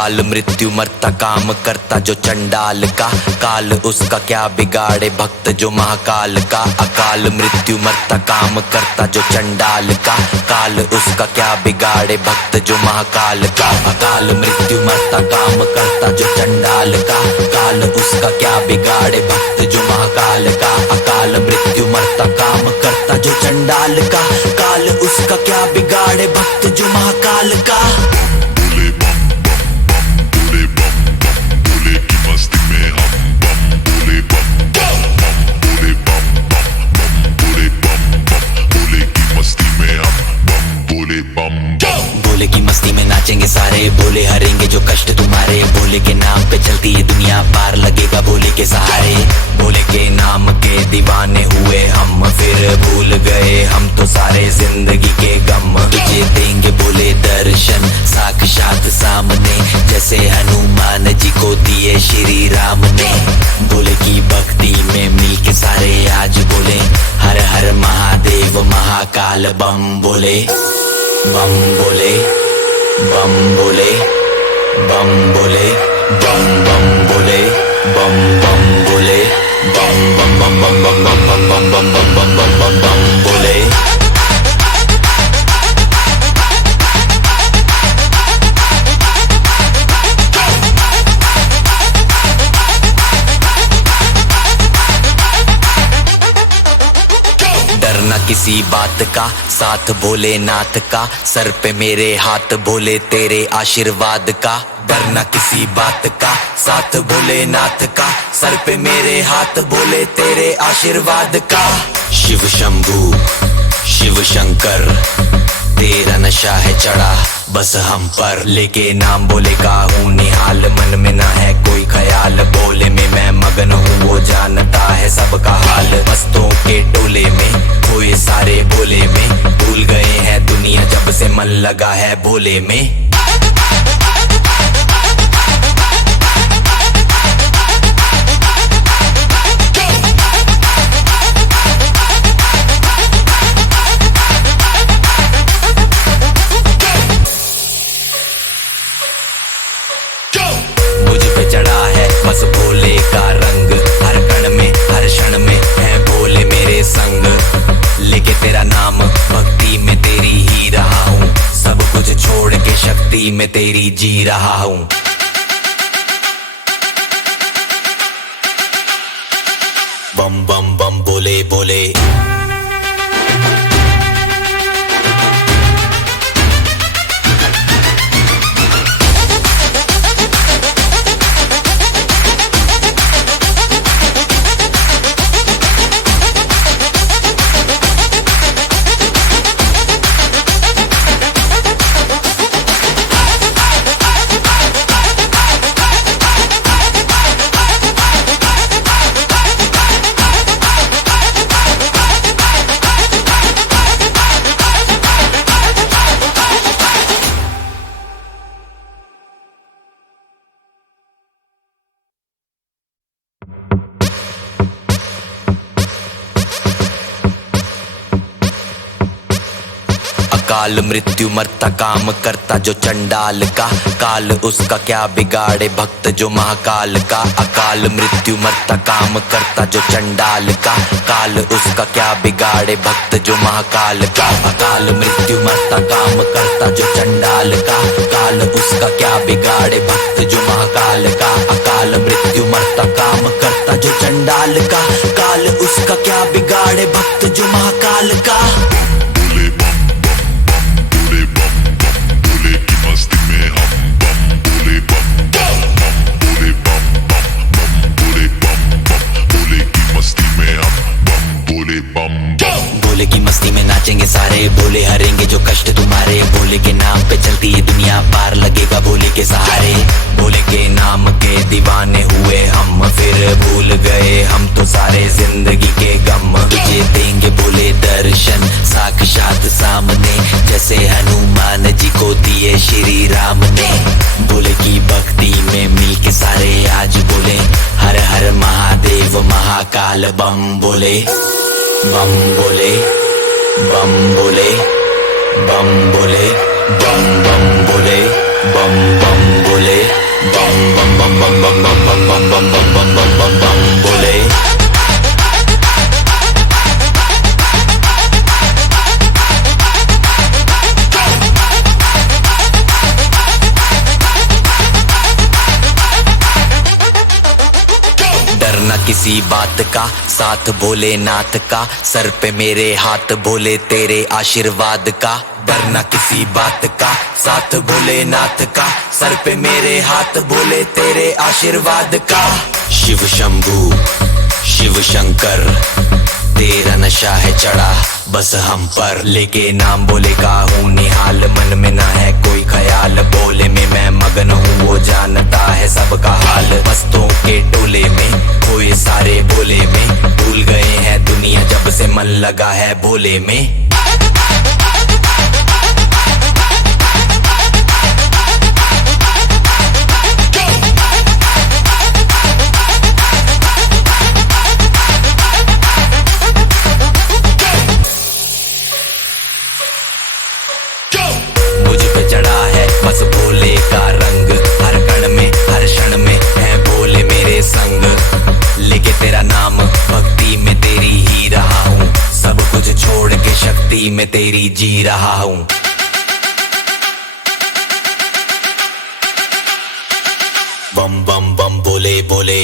अकाल मृत्यु मरता काम करता जो चंडाल का, काल उसका क्या बिगाड़े भक्त जो महाकाल का। अकाल मृत्यु मरता काम करता जो चंडाल का, काल उसका क्या बिगाड़े भक्त जो महाकाल का। अकाल मृत्यु मरता काम करता जो चंडाल का, काल उसका क्या बिगाड़े भक्त जो महाकाल का। अकाल मृत्यु मरता काम करता जो चंडाल का, काल उसका क्या बिगाड़े भक्त जो महाकाल का। भोले की मस्ती में नाचेंगे सारे, भोले हरेंगे जो कष्ट तुम्हारे। भोले के नाम पे चलती है दुनिया, पार लगेगा भोले के सहारे। भोले के नाम के दीवाने हुए हम, फिर भूल गए हम तो सारे जिंदगी के गम। तुझे देंगे भोले दर्शन साक्षात सामने, जैसे हनुमान जी को दिए श्री राम ने। भोले की भक्ति में मिलके सारे आज बोले, हर हर महादेव महाकाल बम बोले। बम बोले, बम बोले, बम बोले, बम बम बोले, बम बम बोले, बम बम बम बम बम बम बम बम बम बम बम बम बम बोले। डरना किसी बात का, साथ भोलेनाथ का, सर पे मेरे हाथ भोले तेरे आशीर्वाद का। डरना किसी बात का, साथ भोलेनाथ का, सर पे मेरे हाथ भोले तेरे आशीर्वाद का। शिव शंभू शिव शंकर, तेरा नशा है चढ़ा बस हम पर। लेके नाम भोले का हूँ निहाल, मन में ना है कोई ख्याल। भोले में मैं मगन हूँ, वो जानता है सबका हाल। मस्तों के टोले में खोए सारे भोले में, भूल गए हैं दुनिया जब से मन लगा है भोले में। चढ़ा है बस भोले का रंग, हर कण में हर क्षण में है भोले मेरे संग। लेके तेरा नाम भक्ति में तेरी ही रहा हूँ, सब कुछ छोड़ के शक्ति में तेरी जी रहा हूँ। बम बम बम बोले बोले। अकाल मृत्यु मरता काम करता जो चंडाल का, काल उसका क्या बिगाड़े भक्त जो महाकाल का। अकाल मृत्यु मरता काम करता जो चंडाल का, काल उसका क्या बिगाड़े भक्त जो महाकाल का। अकाल मृत्यु मरता काम करता जो चंडाल का, काल उसका क्या बिगाड़े भक्त जो महाकाल का। अकाल मृत्यु मरता काम करता जो चंडाल का, काल उसका क्या बिगाड़े भक्त जो महाकाल का। भोले की मस्ती में नाचेंगे सारे, भोले हरेंगे जो कष्ट तुम्हारे। भोले के नाम पे चलती है दुनिया, पार लगेगा भोले के सहारे। भोले के नाम के दीवाने हुए हम, फिर भूल गए हम तो सारे जिंदगी के गम। तुझे देंगे भोले दर्शन साक्षात सामने, जैसे हनुमान जी को दिए श्री राम ने। भोले की भक्ति में मिलके सारे आज बोले, हर हर महादेव महाकाल बम बोले। बम बोले, बम बोले, बम बोले, बम बम बोले, बम बम बोले, बम बम बम बम बम बम बम बम बम बम बम बम बम बम बोले। डरना किसी बात का, साथ भोलेनाथ का, सर पे मेरे हाथ भोले तेरे आशीर्वाद का। डरना किसी बात का, साथ भोलेनाथ का, सर पे मेरे हाथ भोले तेरे आशीर्वाद का। शिव शंभू शिव शंकर तेरा नशा है चढ़ा बस हम पर, लेके नाम बोले का हूँ निहाल, मन में ना है कोई ख्याल, बोले में मैं मगन हूँ वो जानता है सबका हाल। मस्तों के टोले में खोए सारे भोले में, भूल गए हैं दुनिया जब से मन लगा है भोले में। मुझ पे चढ़ा है बस भोले का रंग, हर कण में हर क्षण में है भोले मेरे संग, लेके तेरा नाम भक्ति में तेरी ही रहा हूँ, सब कुछ छोड़ के शक्ति में तेरी जी रहा हूँ। बम बम बम बोले बोले।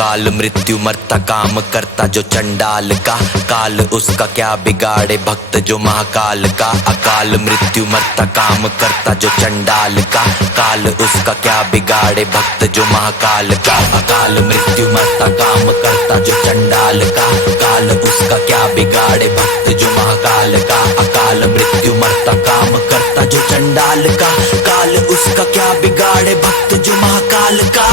काल मृत्यु मरता काम करता जो चंडाल का, काल उसका क्या बिगाड़े भक्त जो महाकाल का। अकाल मृत्यु मरता काम करता जो चंडाल का, काल उसका क्या बिगाड़े भक्त जो महाकाल का। अकाल मृत्यु मरता काम करता जो चंडाल का, काल उसका क्या बिगाड़े भक्त जो महाकाल का। अकाल मृत्यु मरता काम करता जो चंडाल का, काल उसका क्या बिगाड़े भक्त जो महाकाल का।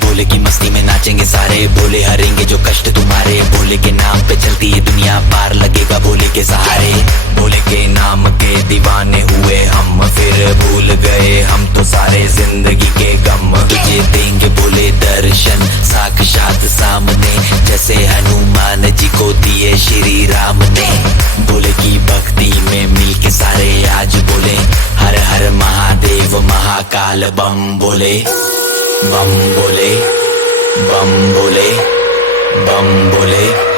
भोले की मस्ती में नाचेंगे सारे, भोले हरेंगे जो कष्ट तुम्हारे, भोले के नाम पे चलती है दुनिया पार लगेगा भोले के सहारे। भोले के नाम के दीवाने हुए हम, फिर भूल गए हम तो सारे जिंदगी के गम। तुझे देंगे भोले दर्शन साक्षात सामने, जैसे हनुमान जी को दिए श्री राम ने। भोले की भक्ति में मिलके सारे आज बोले, हर हर महादेव महाकाल बम बोले। बम बोले, बम बोले, बम बोले।